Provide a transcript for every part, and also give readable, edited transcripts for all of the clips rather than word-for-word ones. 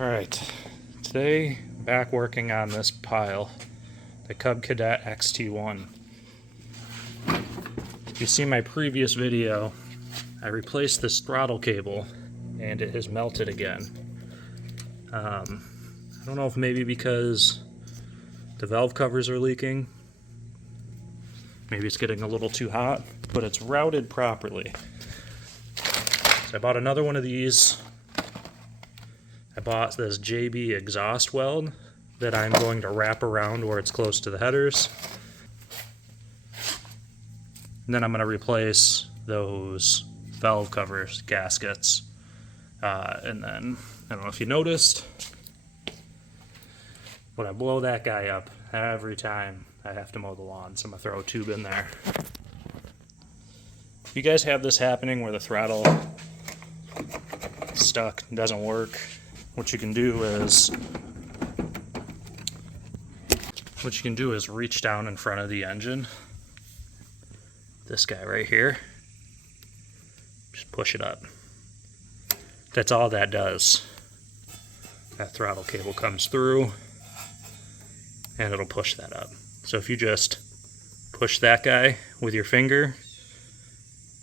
Alright, today back working on this pile, the Cub Cadet XT1. If you see my previous video, I replaced this throttle cable and it has melted again. I don't know if maybe because the valve covers are leaking, maybe it's getting a little too hot, but it's routed properly. So I bought another one of these. I bought this JB exhaust weld that I'm going to wrap around where it's close to the headers. And then I'm going to replace those valve covers, gaskets. And then, I don't know if you noticed, when I blow that guy up, every time I have to mow the lawn, so I'm going to throw a tube in there. If you guys have this happening where the throttle is stuck, doesn't work, what you can do is reach down in front of the engine. This guy right here. Just push it up. That's all that does. That throttle cable comes through and it'll push that up. So if you just push that guy with your finger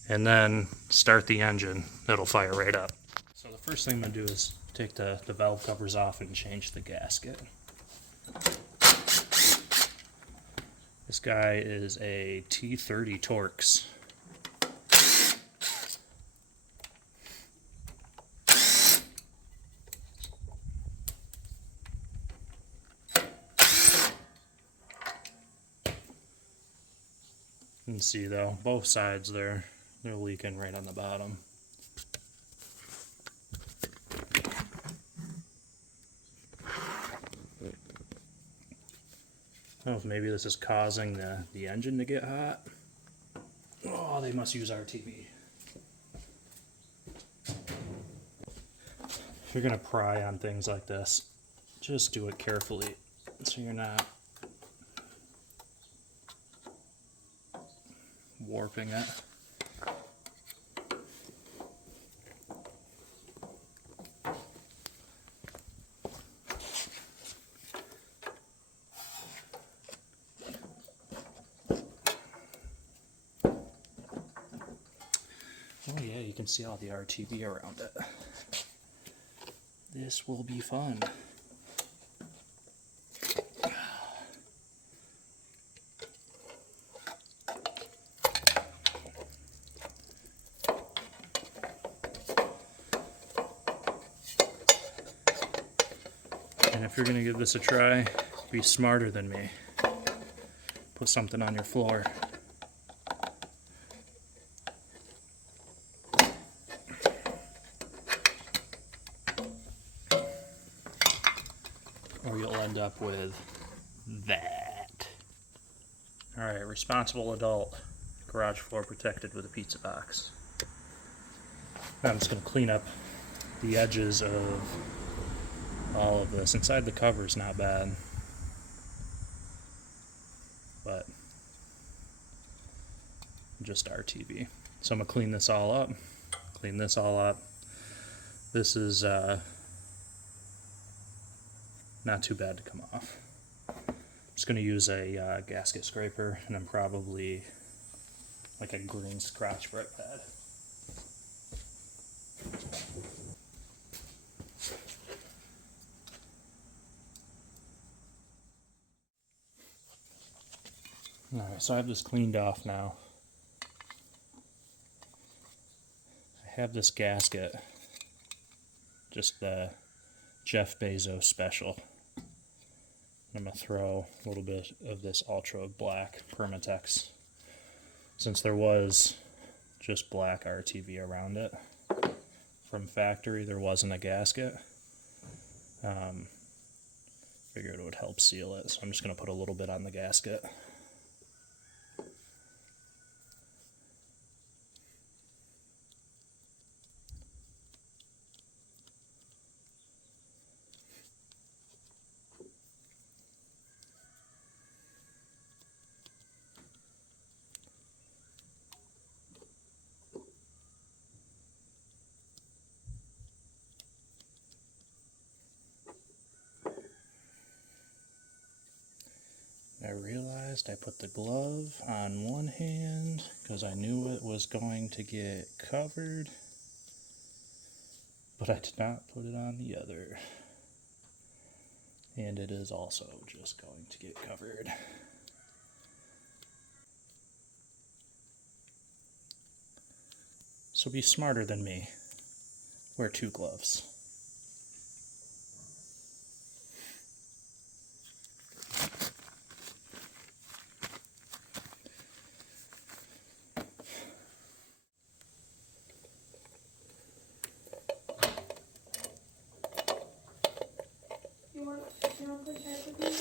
and then start the engine, it'll fire right up. So the first thing I'm going to do is take the valve covers off and change the gasket. This guy is a T30 Torx. You can see though, both sides they're leaking right on the bottom. I don't know if maybe this is causing the engine to get hot. Oh, they must use RTV. If you're going to pry on things like this, just do it carefully so you're not warping it. Oh yeah, you can see all the RTV around it. This will be fun. And if you're going to give this a try, be smarter than me. Put something on your floor. Or you'll end up with that. Alright, responsible adult. Garage floor protected with a pizza box. Now I'm just going to clean up the edges of all of this. Inside the cover is not bad, but just RTV. So I'm going to clean this all up. Clean this all up. This is not too bad to come off. I'm just going to use a gasket scraper and then probably like a green scratch brake pad. Alright, so I have this cleaned off now. I have this gasket, just the Jeff Bezos special. I'm going to throw a little bit of this ultra black Permatex, since there was just black RTV around it. From factory there wasn't a gasket. Figured it would help seal it, so I'm just going to put a little bit on the gasket. realized I put the glove on one hand because I knew it was going to get covered, but I did not put it on the other. And it is also just going to get covered. So be smarter than me. Wear 2 gloves. You want to play tag with me?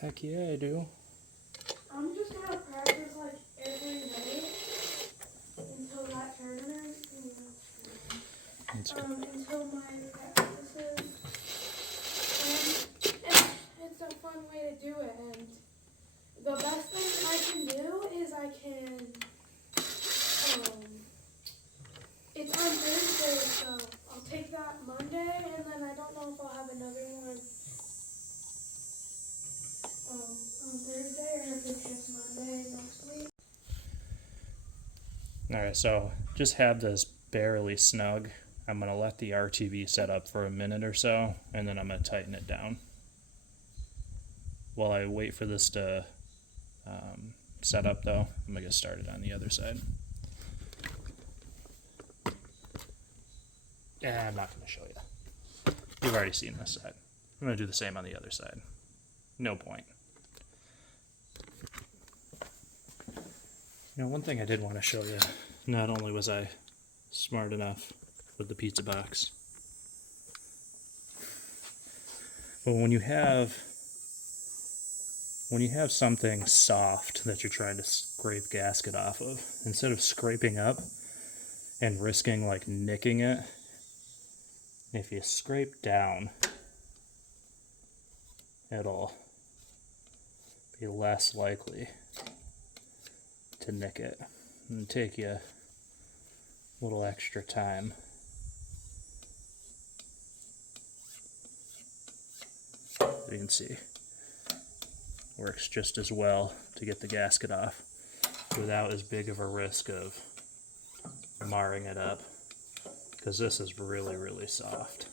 Heck yeah, I do. I'm just gonna practice like every day until that tournament. Until my practices. And it's a fun way to do it. And the best thing I can do is I can. It's on Thursday, so I'll take that Monday, and then I don't know if I'll have another one on Thursday or if it's just Monday next week. Alright, so just have this barely snug. I'm going to let the RTV set up for a minute or so, and then I'm going to tighten it down. While I wait for this to set up though, I'm going to get started on the other side. Yeah, I'm not going to show you. You've already seen this side. I'm going to do the same on the other side. No point. You know, one thing I did want to show you, not only was I smart enough with the pizza box, but when you have something soft that you're trying to scrape gasket off of, instead of scraping up and risking like nicking it, if you scrape down, it'll be less likely to nick it and take you a little extra time. You can see, works just as well to get the gasket off without as big of a risk of marring it up, because this is really, really soft.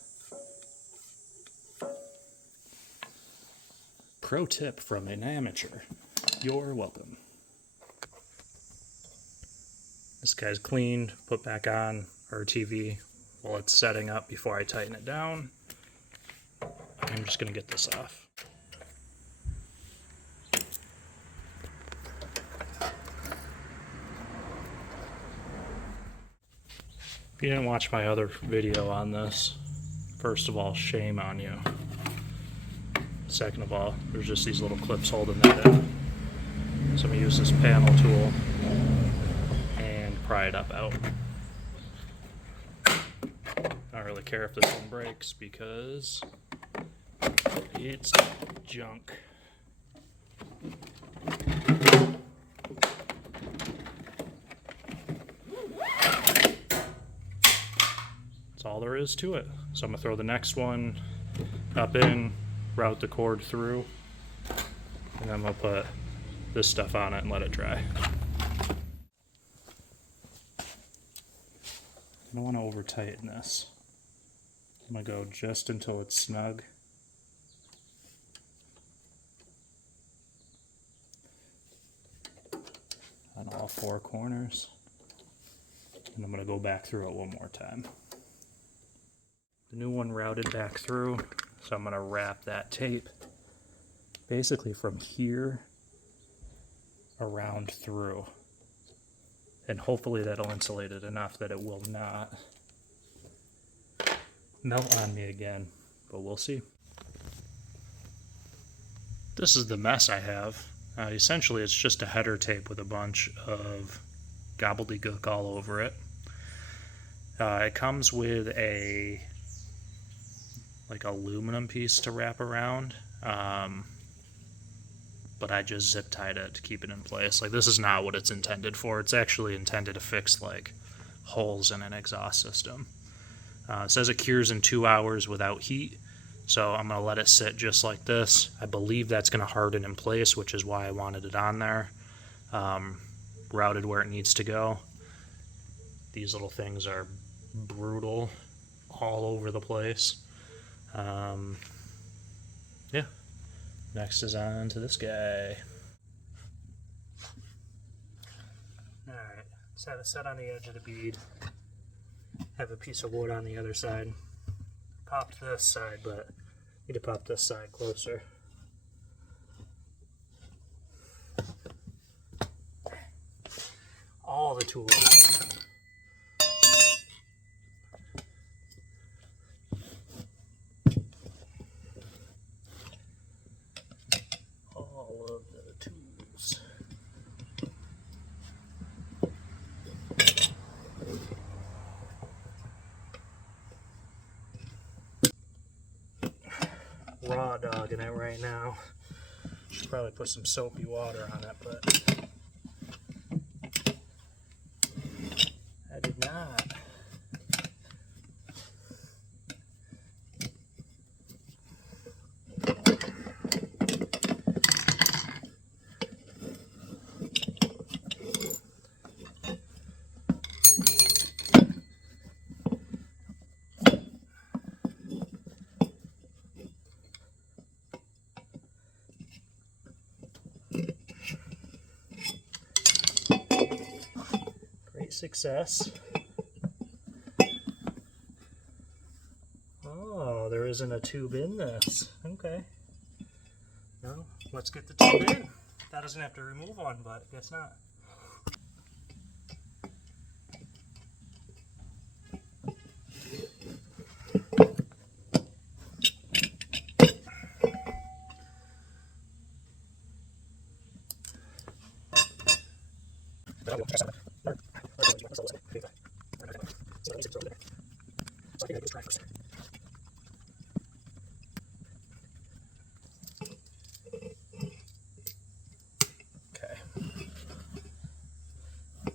Pro tip from an amateur. You're welcome. This guy's cleaned, put back on RTV while it's setting up before I tighten it down. I'm just going to get this off. If you didn't watch my other video on this, first of all, shame on you. Second of all, there's just these little clips holding that in. So I'm going to use this panel tool and pry it up out. I don't really care if this one breaks because it's junk. That's all there is to it. So I'm going to throw the next one up in, route the cord through, and then I'm going to put this stuff on it and let it dry. I don't want to over tighten this. I'm going to go just until it's snug. On all 4 corners. And I'm going to go back through it one more time. The new one routed back through, so I'm going to wrap that tape basically from here around through. And hopefully that'll insulate it enough that it will not melt on me again, but we'll see. This is the mess I have. Essentially it's just a header tape with a bunch of gobbledygook all over it. It comes with a like aluminum piece to wrap around, but I just zip tied it to keep it in place. Like, this is not what it's intended for. It's actually intended to fix like holes in an exhaust system. It says it cures in 2 hours without heat, So I'm going to let it sit just like this. I believe that's going to harden in place, which is why I wanted it on there. Routed where it needs to go. These little things are brutal all over the place. Yeah. Next is on to this guy. Alright, just have it set on the edge of the bead. Have a piece of wood on the other side. Popped this side, but need to pop this side closer. All the tools. All of the tools. Raw dogging it right now. Should probably put some soapy water on it, but I did not. Great success. Oh, there isn't a tube in this. Okay. No, let's get the tube in. That doesn't have to remove one, but guess not. Okay.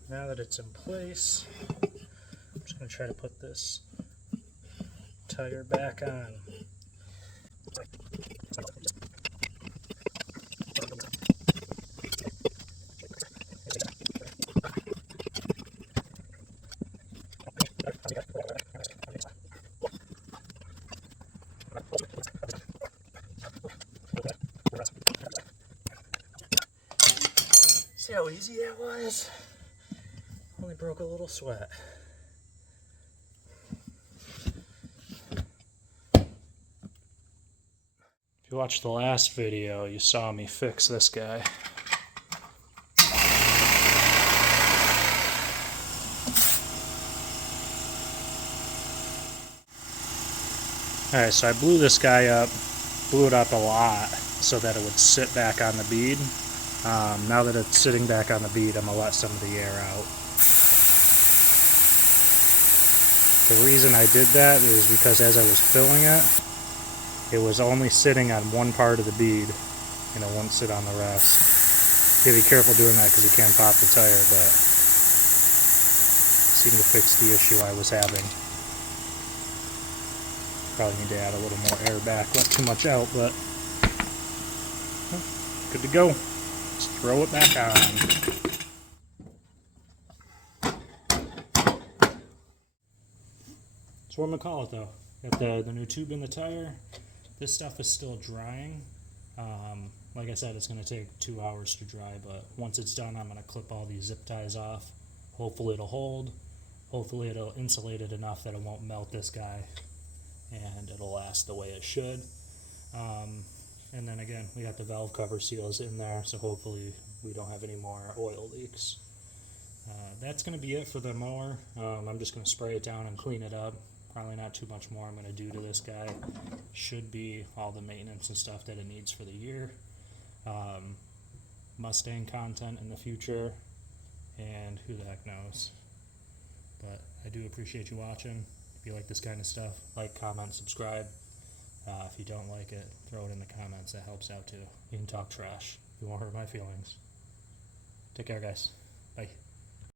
Now that it's in place, I'm just going to try to put this tire back on. See how easy that was? Only broke a little sweat. If you watched the last video, you saw me fix this guy. Alright, so I blew this guy up, blew it up a lot so that it would sit back on the bead. Now that it's sitting back on the bead, I'm going to let some of the air out. The reason I did that is because as I was filling it, it was only sitting on one part of the bead, and it wouldn't sit on the rest. You have to be careful doing that because you can pop the tire, but it seemed to fix the issue I was having. Probably need to add a little more air back, let too much out, but good to go. Let's throw it back on. That's what I'm going to call it though. Got the new tube in the tire. This stuff is still drying. Like I said, it's going to take 2 hours to dry, but once it's done, I'm going to clip all these zip ties off. Hopefully it'll hold. Hopefully it'll insulate it enough that it won't melt this guy, and it'll last the way it should. And then again, we got the valve cover seals in there, so hopefully we don't have any more oil leaks. That's going to be it for the mower. I'm just going to spray it down and clean it up. Probably not too much more I'm going to do to this guy. Should be all the maintenance and stuff that it needs for the year. Mustang content in the future, and who the heck knows. But I do appreciate you watching. If you like this kind of stuff, like, comment, subscribe. If you don't like it, throw it in the comments. That helps out too. You can talk trash. You won't hurt my feelings. Take care, guys. Bye.